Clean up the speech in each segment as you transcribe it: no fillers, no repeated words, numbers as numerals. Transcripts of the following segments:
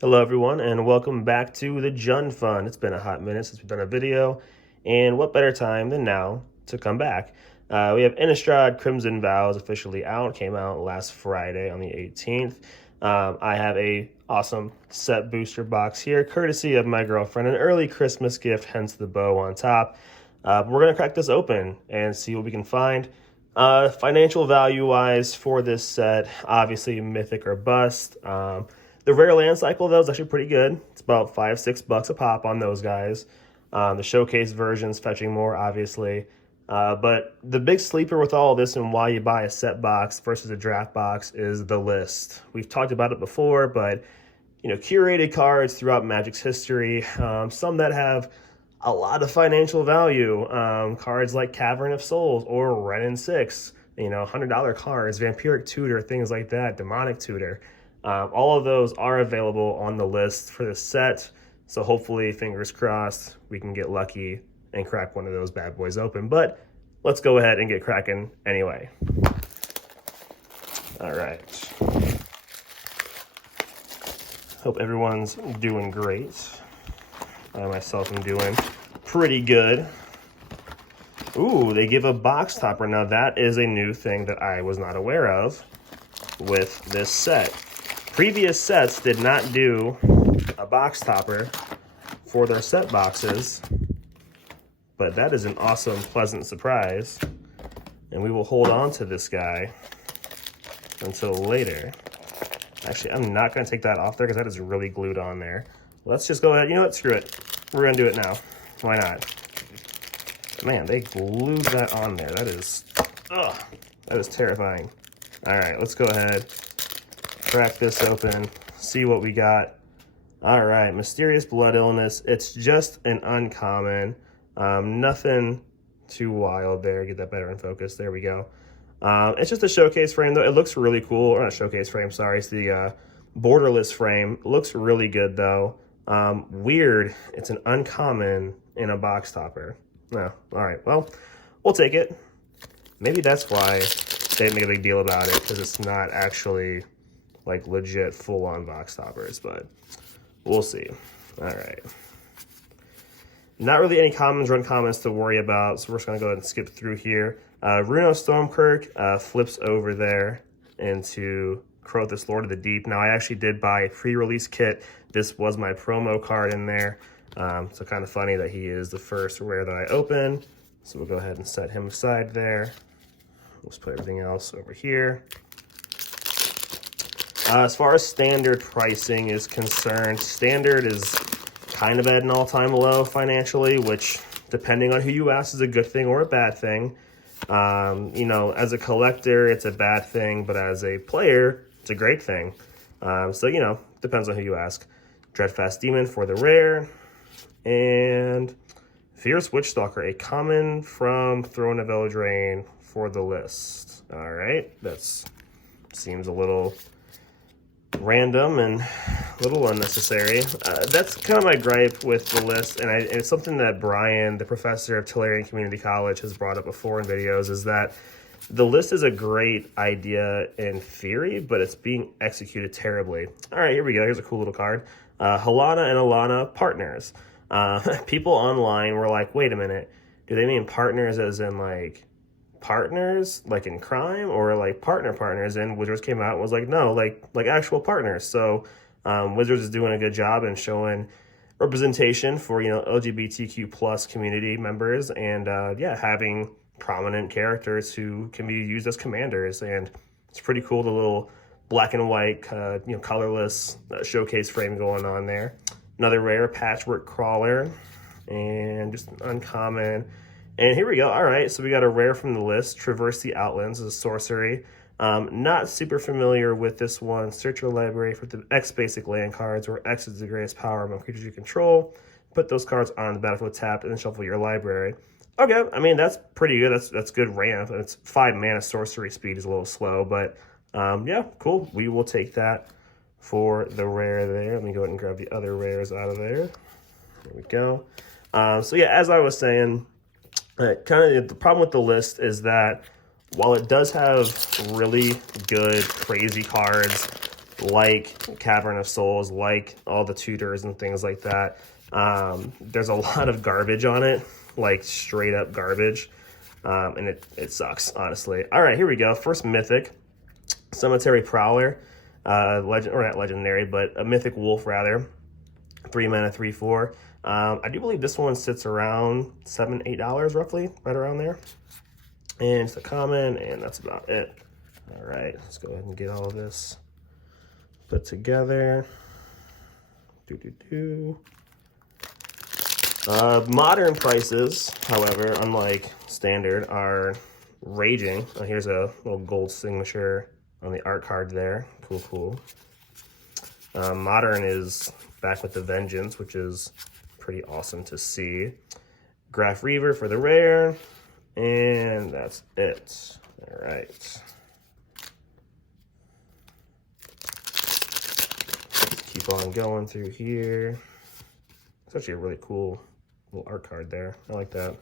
Hello everyone, and welcome back to the Jun Fun. It's been a hot minute since we've done a video, and what better time than now to come back. We have Innistrad Crimson Vow is officially out, came out last Friday on the 18th. I have a awesome set booster box here, courtesy of my girlfriend, an early Christmas gift, hence the bow on top. We're gonna crack this open and see what we can find. Financial value wise for this set, obviously mythic or bust. The rare land cycle, though, is actually pretty good. It's about $5-6 a pop on those guys. The showcase version's fetching more, obviously. But the big sleeper with all of this and why you buy a set box versus a draft box is the list. We've talked about it before, but curated cards throughout Magic's history, some that have a lot of financial value. Cards like Cavern of Souls or Ren 6, $100 cards, Vampiric Tutor, things like that, Demonic Tutor. All of those are available on the list for the set, so hopefully, fingers crossed, we can get lucky and crack one of those bad boys open. But let's go ahead and get cracking anyway. All right. Hope everyone's doing great. I myself am doing pretty good. Ooh, they give a box topper. Now that is a new thing that I was not aware of with this set. Previous sets did not do a box topper for their set boxes, but that is an awesome, pleasant surprise, and we will hold on to this guy until later. Actually, I'm not going to take that off there because that is really glued on there. Let's just go ahead. You know what? Screw it. We're going to do it now. Why not? Man, they glued that on there. That is terrifying. All right, let's go ahead. Crack this open, see what we got. All right, Mysterious Blood Illness. It's just an uncommon. Nothing too wild there. Get that better in focus. There we go. It's just a showcase frame, though. It looks really cool. Or not showcase frame, sorry. It's the borderless frame. It looks really good, though. Weird. It's an uncommon in a box topper. No. All right, well, we'll take it. Maybe that's why they didn't make a big deal about it, because it's not actually like legit full-on box toppers, but we'll see. All right. Not really any commons or uncommons to worry about, so we're just going to go ahead and skip through here. Runo Stormkirk flips over there into Crothus, Lord of the Deep. Now, I actually did buy a pre-release kit. This was my promo card in there, so kind of funny that he is the first rare that I open. So we'll go ahead and set him aside there. Let's put everything else over here. As far as standard pricing is concerned, standard is kind of at an all-time low financially, which, depending on who you ask, is a good thing or a bad thing. As a collector, it's a bad thing, but as a player, it's a great thing. So, depends on who you ask. Dreadfast Demon for the rare, and Fierce Witchstalker, a common from Throne of Eldraine for the list. All right, that seems a little random and a little unnecessary. That's kind of my gripe with the list, and it's something that Brian, the professor of Tolarian Community College, has brought up before in videos, is that the list is a great idea in theory, but it's being executed terribly. All right, here we go. Here's a cool little card. Halana and Alana partners. People online were like, wait a minute, do they mean partners as in like partners like in crime, or like partners? And Wizards came out and was like, no, like actual partners. So Wizards is doing a good job in showing representation for LGBTQ plus community members, and having prominent characters who can be used as commanders. And it's pretty cool, the little black and white colorless showcase frame going on there. Another rare, Patchwork Crawler, and just uncommon. And here we go. All right, so we got a rare from the list. Traverse the Outlands is a sorcery. Not super familiar with this one. Search your library for the X basic land cards, where X is the greatest power among creatures you control. Put those cards on the battlefield tapped, and then shuffle your library. Okay, I mean, that's pretty good. That's good ramp. It's 5 mana sorcery speed is a little slow, but yeah, cool. We will take that for the rare there. Let me go ahead and grab the other rares out of there. There we go. So yeah, as I was saying, kind of the problem with the list is that while it does have really good, crazy cards, like Cavern of Souls, like all the tutors and things like that. There's a lot of garbage on it, like straight up garbage. And it sucks, honestly. All right, here we go. First mythic, Cemetery Prowler, legend, or not legendary, but a mythic wolf rather. 3 mana, 3/4. I do believe this one sits around $7, $8 roughly, right around there. And it's a common, and that's about it. All right, let's go ahead and get all of this put together. Modern prices, however, unlike standard, are raging. Here's a little gold signature on the art card there. Cool, cool. Modern is back with the vengeance, which is pretty awesome to see. Graph Reaver for the rare, and that's it. All right. Keep on going through here. It's actually a really cool little art card there. I like that.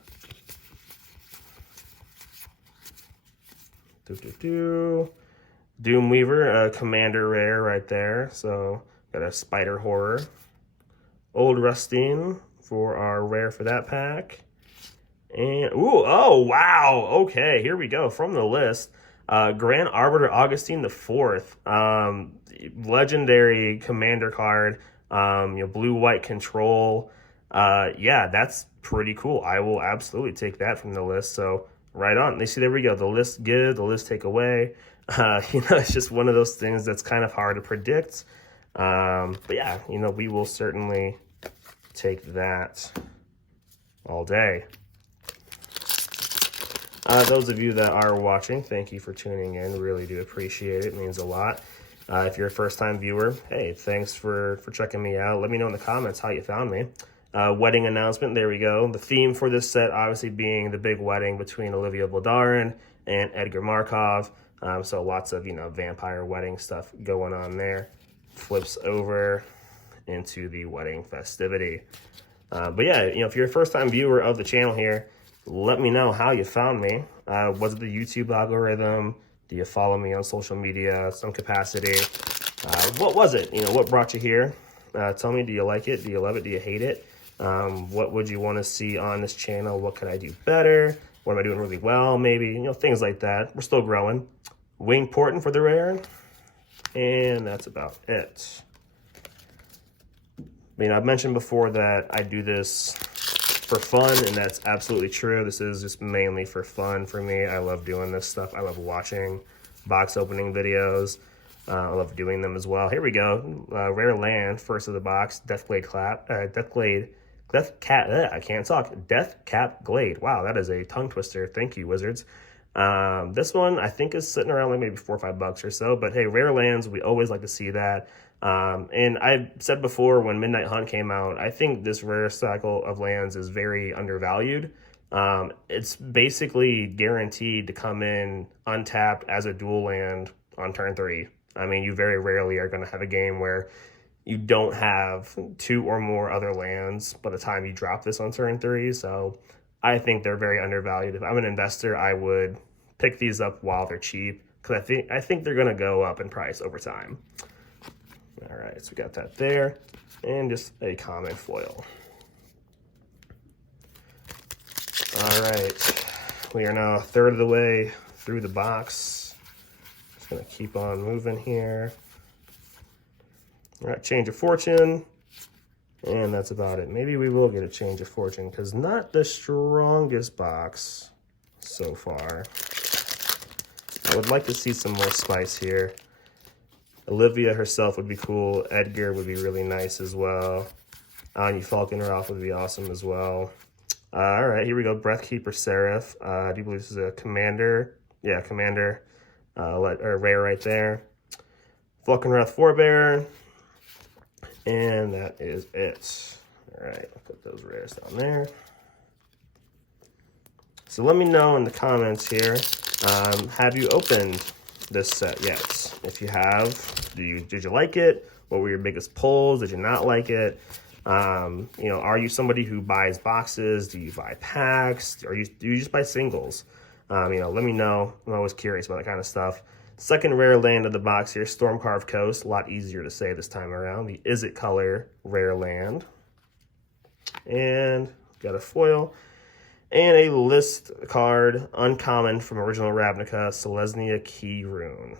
Doomweaver, a commander rare right there. So got a Spider Horror. Old Rustine for our rare for that pack. And, ooh, oh, wow. Okay, here we go. From the list, Grand Arbiter Augustine the Fourth. Legendary commander card. Blue-white control. Yeah, that's pretty cool. I will absolutely take that from the list. So, right on. You see, there we go. The list give, the list take away. It's just one of those things that's kind of hard to predict. But yeah, we will certainly take that all day. Those of you that are watching, thank you for tuning in. Really do appreciate it. It means a lot. If you're a first-time viewer, hey, thanks for checking me out. Let me know in the comments how you found me. Wedding announcement, there we go. The theme for this set obviously being the big wedding between Olivia Vladarin and Edgar Markov. So lots of, vampire wedding stuff going on there. Flips over into the wedding festivity. But yeah, if you're a first-time viewer of the channel here, let me know how you found me. Was it the YouTube algorithm? Do you follow me on social media, some capacity? What was it? What brought you here? Tell me, do you like it? Do you love it? Do you hate it? What would you want to see on this channel? What could I do better? What am I doing really well? Maybe, things like that. We're still growing. Wing Portent for the rare. And that's about it. I've mentioned before that I do this for fun, and that's absolutely true. This is just mainly for fun for me. I love doing this stuff. I love watching box opening videos. I love doing them as well. Here we go. Rare land, first of the box. Deathcap Glade. Wow, that is a tongue twister. Thank you, Wizards. This one I think is sitting around like maybe $4 or $5 or so. But hey, rare lands, we always like to see that. And I said before when Midnight Hunt came out, I think this rare cycle of lands is very undervalued. It's basically guaranteed to come in untapped as a dual land on turn 3. You very rarely are going to have a game where you don't have 2 or more other lands by the time you drop this on turn 3. So I think they're very undervalued. If I'm an investor, I would pick these up while they're cheap, because I think they're going to go up in price over time. All right, so we got that there, and just a common foil. All right, we are now a third of the way through the box. Just gonna keep on moving here. All right, Change of Fortune, and that's about it. Maybe we will get a Change of Fortune, because not the strongest box so far. I would like to see some more spice here. Olivia herself would be cool. Edgar would be really nice as well. Anya Falkenrath would be awesome as well. All right, here we go. Breathkeeper Seraph. I do believe this is a commander. Yeah, commander. Rare right there. Falkenrath Forebear. And that is it. All right, I'll put those rares down there. So let me know in the comments here. Have you opened this set yet? If you have, did you like it? What were your biggest pulls? Did you not like it? Are you somebody who buys boxes? Do you buy packs? Do you just buy singles? Let me know. I'm always curious about that kind of stuff. Second rare land of the box here, Stormcarved Coast. A lot easier to say this time around. The Is It color rare land. And got a foil. And a list card, uncommon from original Ravnica, Selesnya Key Rune.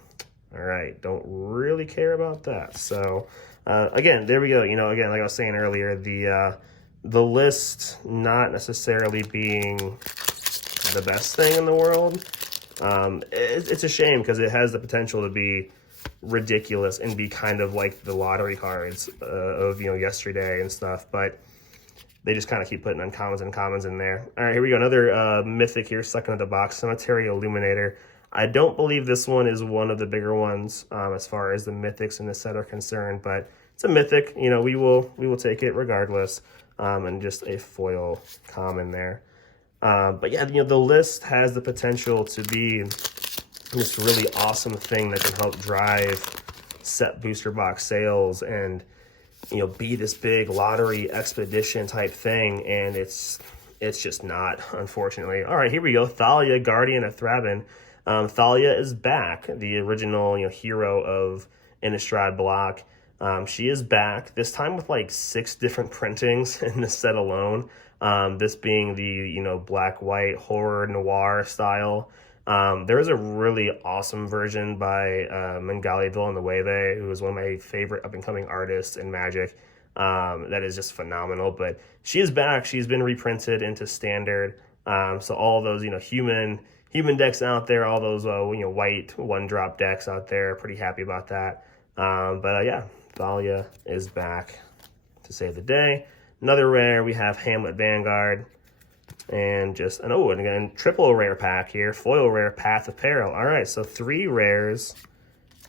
All right, don't really care about that. So, again, there we go. You know, again, like I was saying earlier, the list not necessarily being the best thing in the world. It's a shame because it has the potential to be ridiculous and be kind of like the lottery cards of, you know, yesterday and stuff, but they just kind of keep putting uncommons and commons in there. All right, here we go. Another mythic here, second of the box, Cemetery Illuminator. I don't believe this one is one of the bigger ones as far as the mythics in this set are concerned, but it's a mythic. You know, we will take it regardless, and just a foil common there. But yeah, you know, the list has the potential to be this really awesome thing that can help drive set booster box sales and, you know, be this big lottery expedition type thing, and it's just not, unfortunately. All right, here we go. Thalia, Guardian of Thraben. Thalia is back, the original, you know, hero of Innistrad block. She is back, this time with like 6 different printings in this set alone. This being the, you know, black-white horror noir style. There is a really awesome version by Mangali Villanueva, who is one of my favorite up-and-coming artists in Magic. That is just phenomenal, but she is back. She's been reprinted into Standard. So all those, you know, human decks out there, all those, you know, white one-drop decks out there, pretty happy about that. But yeah, Thalia is back to save the day. Another rare, we have Hamlet Vanguard. And just, and again, triple rare pack here. Foil rare, Path of Peril. All right, so 3 rares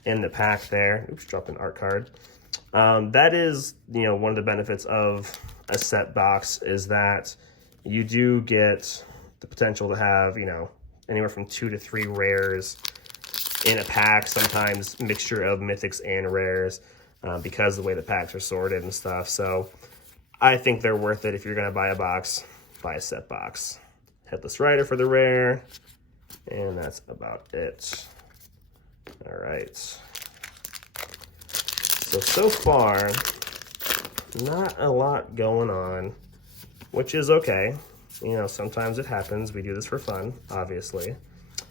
in the pack there. Oops, dropped an art card. That is, you know, one of the benefits of a set box is that you do get the potential to have, you know, anywhere from 2 to 3 rares in a pack, sometimes mixture of mythics and rares, because of the way the packs are sorted and stuff. So I think they're worth it if you're going to buy a box. Buy a set box. Headless Rider for the rare. And that's about it. All right. So far, not a lot going on, which is okay. You know, sometimes it happens. We do this for fun, obviously.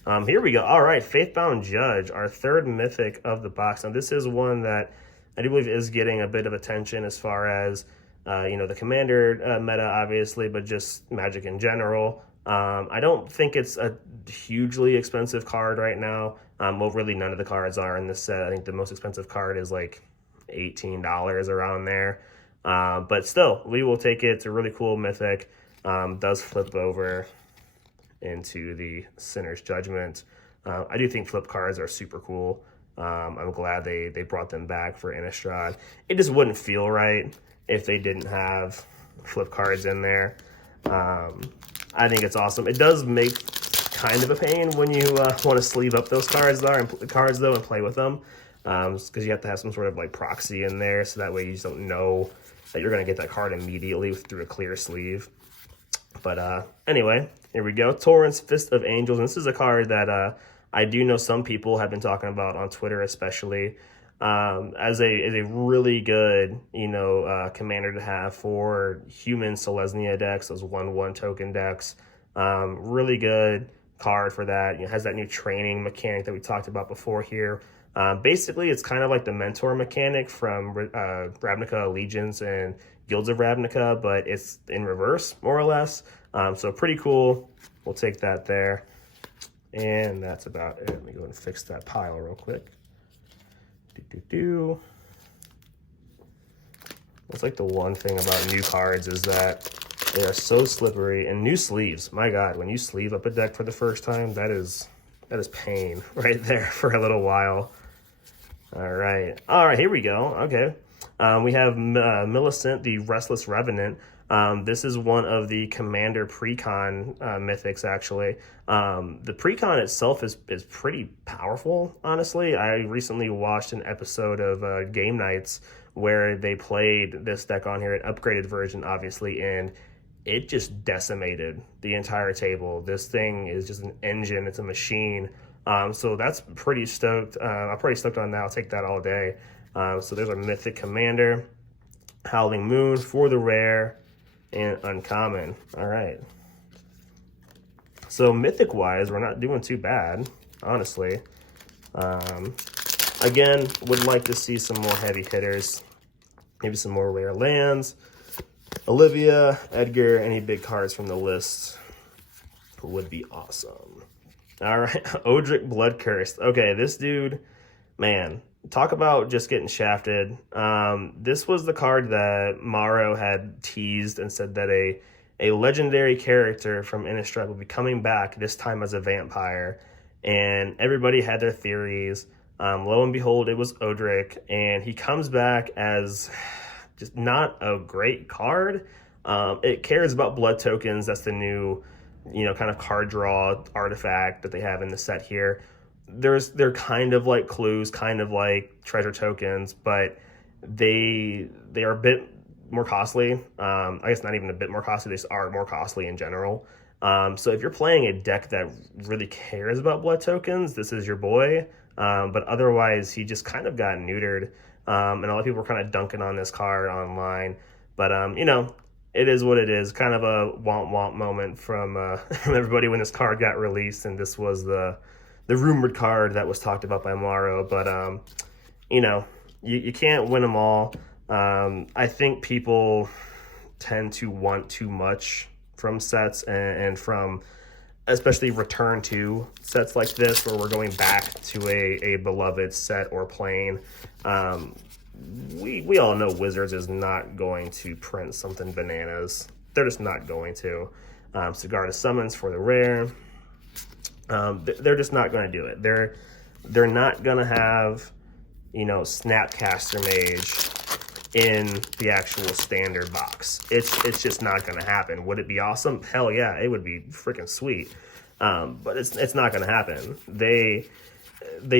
Here we go. All right, Faithbound Judge, our third mythic of the box. Now, this is one that I do believe is getting a bit of attention as far as you know, the Commander meta, obviously, but just Magic in general. I don't think it's a hugely expensive card right now. Well, really none of the cards are in this set. I think the most expensive card is like $18 around there. But still, we will take it. It's a really cool mythic. Does flip over into the Sinner's Judgment. I do think flip cards are super cool. I'm glad they brought them back for Innistrad. It just wouldn't feel right if they didn't have flip cards in there. I think it's awesome. It does make kind of a pain when you want to sleeve up those cards though and play with them, because you have to have some sort of like proxy in there, so that way you just don't know that you're going to get that card immediately through a clear sleeve. But anyway, here we go. Torrance, Fist of Angels. And this is a card that I do know some people have been talking about on Twitter, especially as a really good, you know, commander to have for human Selesnya decks, those 1/1 token decks. Really good card for that. You know, has that new training mechanic that we talked about before here. Basically, it's kind of like the mentor mechanic from Ravnica Allegiance and Guilds of Ravnica, but it's in reverse, more or less. So pretty cool. We'll take that there. And that's about it. Let me go and fix that pile real quick. It's like the one thing about new cards is that they are so slippery. And new sleeves, my God, when you sleeve up a deck for the first time, that is pain right there for a little while. All right, here we go. Okay, we have Millicent, the Restless Revenant. This is one of the Commander Precon mythics, actually. The Precon itself is pretty powerful, honestly. I recently watched an episode of Game Nights where they played this deck on here, an upgraded version, obviously, and it just decimated the entire table. This thing is just an engine. It's a machine. So that's pretty stoked. I'm pretty stoked on that. I'll take that all day. So there's a Mythic Commander, Howling Moon for the rare, and uncommon. All right. So Mythic-wise, we're not doing too bad, honestly. Again, would like to see some more heavy hitters. Maybe some more rare lands. Olivia, Edgar, any big cards from the list would be awesome. All right, Odric Blood Cursed. Okay, this dude, man, talk about just getting shafted. This was the card that Morrow had teased and said that a legendary character from Innistrad will be coming back, this time as a vampire. And everybody had their theories. Lo and behold, it was Odric, and he comes back as just not a great card. It cares about blood tokens. That's the new, kind of card draw artifact that they have in the set here. They're kind of like clues, kind of like treasure tokens, but they are a bit more costly. I guess not even a bit more costly. They just are more costly in general. So if you're playing a deck that really cares about blood tokens, this is your boy. But otherwise, he just kind of got neutered. And a lot of people were kind of dunking on this card online. But, it is what it is. Kind of a womp-womp moment from everybody when this card got released. And this was the rumored card that was talked about by Morrow. But, you can't win them all. I think people tend to want too much from sets and from especially return to sets like this where we're going back to a beloved set or plane. We all know Wizards is not going to print something bananas. They're just not going to. Cigar to Summons for the rare. They're just not going to do it. They're not going to have, Snapcaster Mage in the actual standard box. It's just not going to happen. Would it be awesome? Hell yeah, it would be freaking sweet. But it's not going to happen. They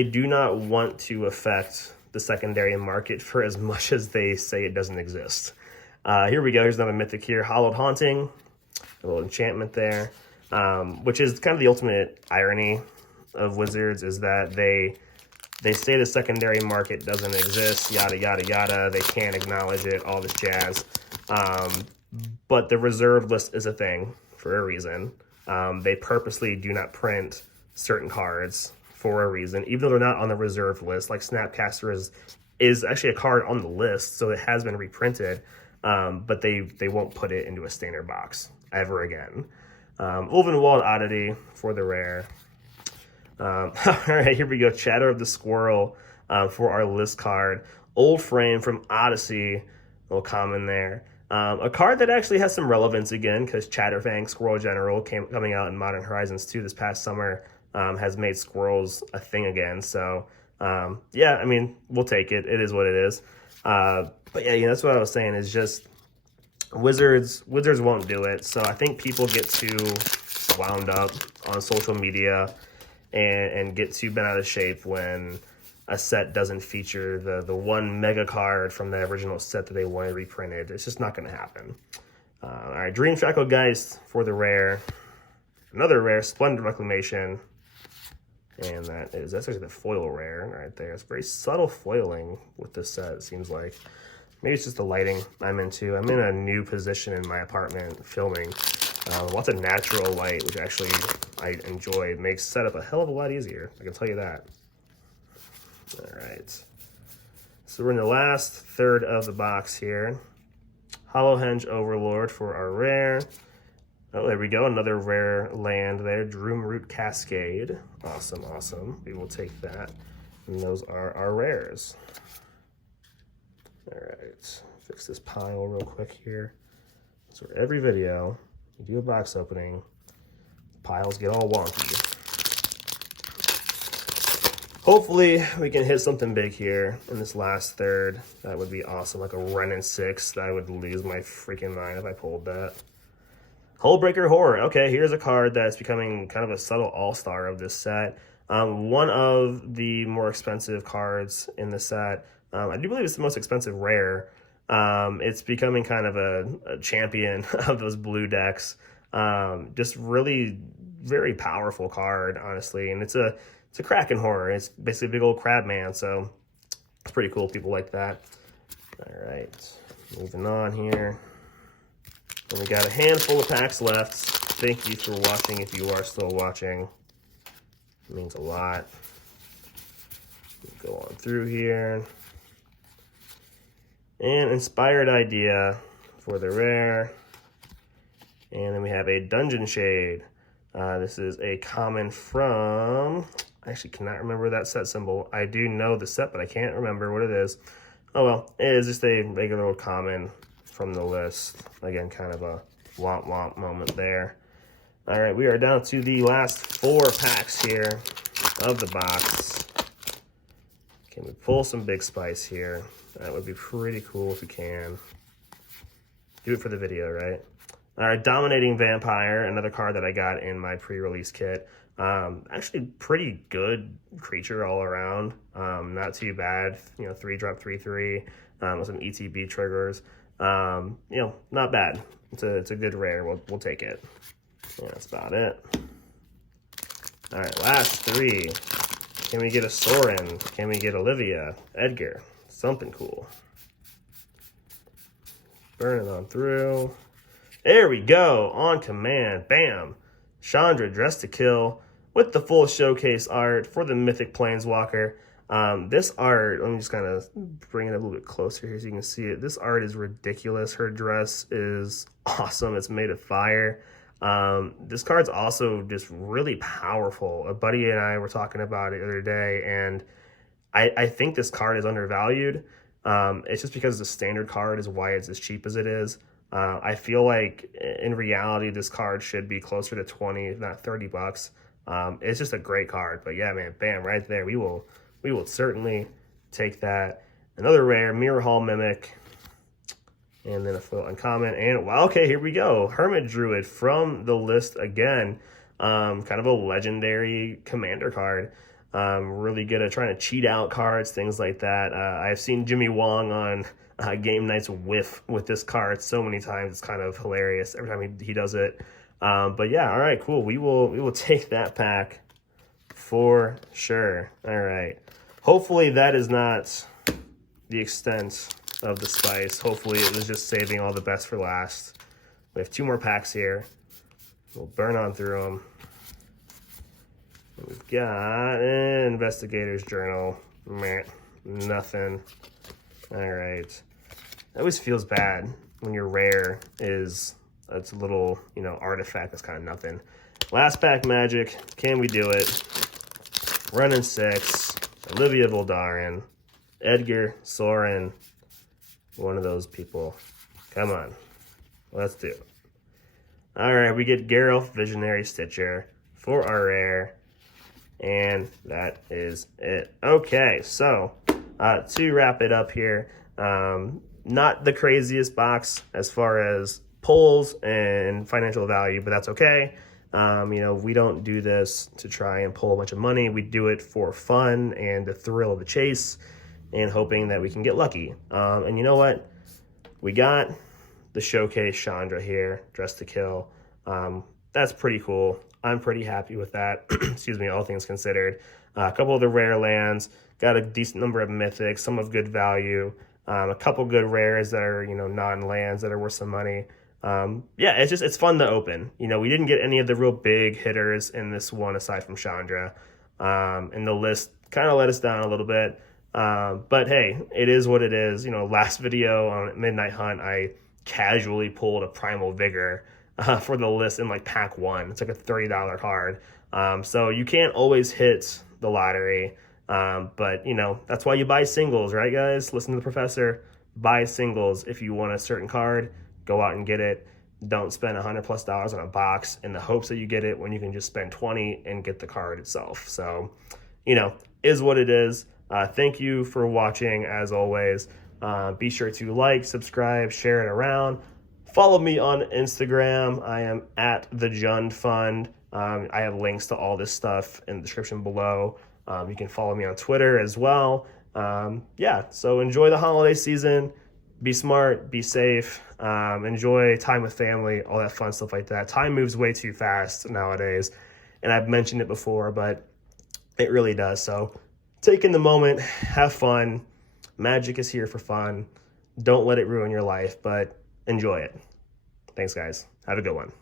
do not want to affect the secondary market for as much as they say it doesn't exist. Here we go. Here's another mythic here. Hallowed Haunting. A little enchantment there. Which is kind of the ultimate irony of Wizards is that they say the secondary market doesn't exist, yada, yada, yada. They can't acknowledge it, all this jazz. But the reserve list is a thing for a reason. They purposely do not print certain cards for a reason, even though they're not on the reserve list. Like Snapcaster is actually a card on the list, so it has been reprinted, but they won't put it into a standard box ever again. Ulvenwald Oddity for the rare. All right, here we go. Chatter of the Squirrel for our list card. Old Frame from Odyssey, a little common there. A card that actually has some relevance again because Chatterfang Squirrel General coming out in Modern Horizons 2 this past summer has made squirrels a thing again. So, yeah, I mean, we'll take it. It is what it is. But yeah, that's what I was saying is just Wizards won't do it. So I think people get too wound up on social media and get too bent out of shape when a set doesn't feature the one mega card from the original set that they wanted reprinted. It's just not going to happen. All right, Dream Shackled Geist for the rare. Another rare, Splendid Reclamation. And that's actually the foil rare right there. It's very subtle foiling with this set, it seems like. Maybe it's just the lighting I'm into. I'm in a new position in my apartment filming. Lots of natural light, which actually I enjoy. It makes setup a hell of a lot easier, I can tell you that. All right. So we're in the last third of the box here. Hollowhenge Overlord for our rare. Oh, there we go. Another rare land there. Droomroot Cascade. Awesome, awesome. We will take that. And those are our rares. All right. Fix this pile real quick here. So every video, we do a box opening. Piles get all wonky. Hopefully, we can hit something big here in this last third. That would be awesome. Like a Revenant 6. I would lose my freaking mind if I pulled that. Hullbreaker Horror. Okay, here's a card that's becoming kind of a subtle all-star of this set. One of the more expensive cards in the set. I do believe it's the most expensive rare. It's becoming kind of a champion of those blue decks. Just really very powerful card, honestly. And it's a it's a Kraken Horror. It's basically a big old crab man, so it's pretty cool. People like that. All right, moving on here. And we got a handful of packs left. Thank you for watching if you are still watching. It means a lot. Go on through here. And Inspired Idea for the rare. And then we have a Dungeon Shade. This is a common from... I actually cannot remember that set symbol. I do know the set, but I can't remember what it is. Oh well, it is just a regular old common from the list. Again, kind of a womp womp moment there. All right, we are down to the last 4 packs here of the box. Can we pull some big spice here? That would be pretty cool if we can. Do it for the video, right? All right, Dominating Vampire, another card that I got in my pre-release kit. Actually pretty good creature all around. Not too bad. 3-drop, 3/3 with some ETB triggers. Not bad. It's a good rare. We'll take it. Yeah, that's about it. All right, last 3. Can we get a Soarin? Can we get Olivia? Edgar? Something cool. Burn it on through. There we go. On command. Bam. Chandra, Dressed to Kill, with the full showcase art for the Mythic Planeswalker. This art, let me just kind of bring it a little bit closer here so you can see it. This art is ridiculous. Her dress is awesome. It's made of fire. This card's also just really powerful. A buddy and I were talking about it the other day, and I think this card is undervalued. It's just because the standard card is why it's as cheap as it is. I feel like in reality, this card should be closer to 20, if not 30 bucks. It's just a great card, but yeah, man, bam, right there. We will certainly take that. Another rare, Mirror Hall Mimic, and then a foil uncommon. And wow, okay, here we go. Hermit Druid from the list again. Kind of a legendary commander card. Really good at trying to cheat out cards, things like that. I've seen Jimmy Wong on game nights whiff with this card so many times. It's kind of hilarious every time he does it. But yeah, all right, cool. We will take that pack for sure. All right. Hopefully that is not the extent of the spice. Hopefully it was just saving all the best for last. We have 2 more packs here. We'll burn on through them. We've got an Investigator's Journal. Meh, nothing. All right. It always feels bad when your rare is, it's a little, artifact that's kind of nothing. Last pack Magic. Can we do it? Running 6. Olivia Voldaren. Edgar, Soarin. One of those people. Come on. Let's do it. All right, we get Geralt, Visionary Stitcher for our rare. And that is it. Okay, so to wrap it up here, not the craziest box as far as pulls and financial value, but that's okay. We don't do this to try and pull a bunch of money. We do it for fun and the thrill of the chase and hoping that we can get lucky. And you know what? We got the showcase Chandra here, Dressed to Kill. That's pretty cool. I'm pretty happy with that. Excuse me, all things considered. A couple of the rare lands, got a decent number of mythics, some of good value, a couple good rares that are, non-lands that are worth some money. Yeah, it's fun to open. We didn't get any of the real big hitters in this one aside from Chandra. And the list kind of let us down a little bit. But hey, it is what it is. Last video on Midnight Hunt, I casually pulled a Primal Vigor for the list in like pack 1. It's like a $30 card. So you can't always hit the lottery. But that's why you buy singles, right guys? Listen to the professor. Buy singles. If you want a certain card, go out and get it. Don't spend $100+ on a box in the hopes that you get it when you can just spend 20 and get the card itself. So, is what it is. Thank you for watching as always. Be sure to like, subscribe, share it around. Follow me on Instagram. I am at the Jund Fund. I have links to all this stuff in the description below. You can follow me on Twitter as well. Yeah, so enjoy the holiday season. Be smart, be safe, enjoy time with family, all that fun stuff like that. Time moves way too fast nowadays, and I've mentioned it before, but It really does. So take in the moment, have fun. Magic is here for fun. Don't let it ruin your life, but enjoy it. Thanks, guys. Have a good one.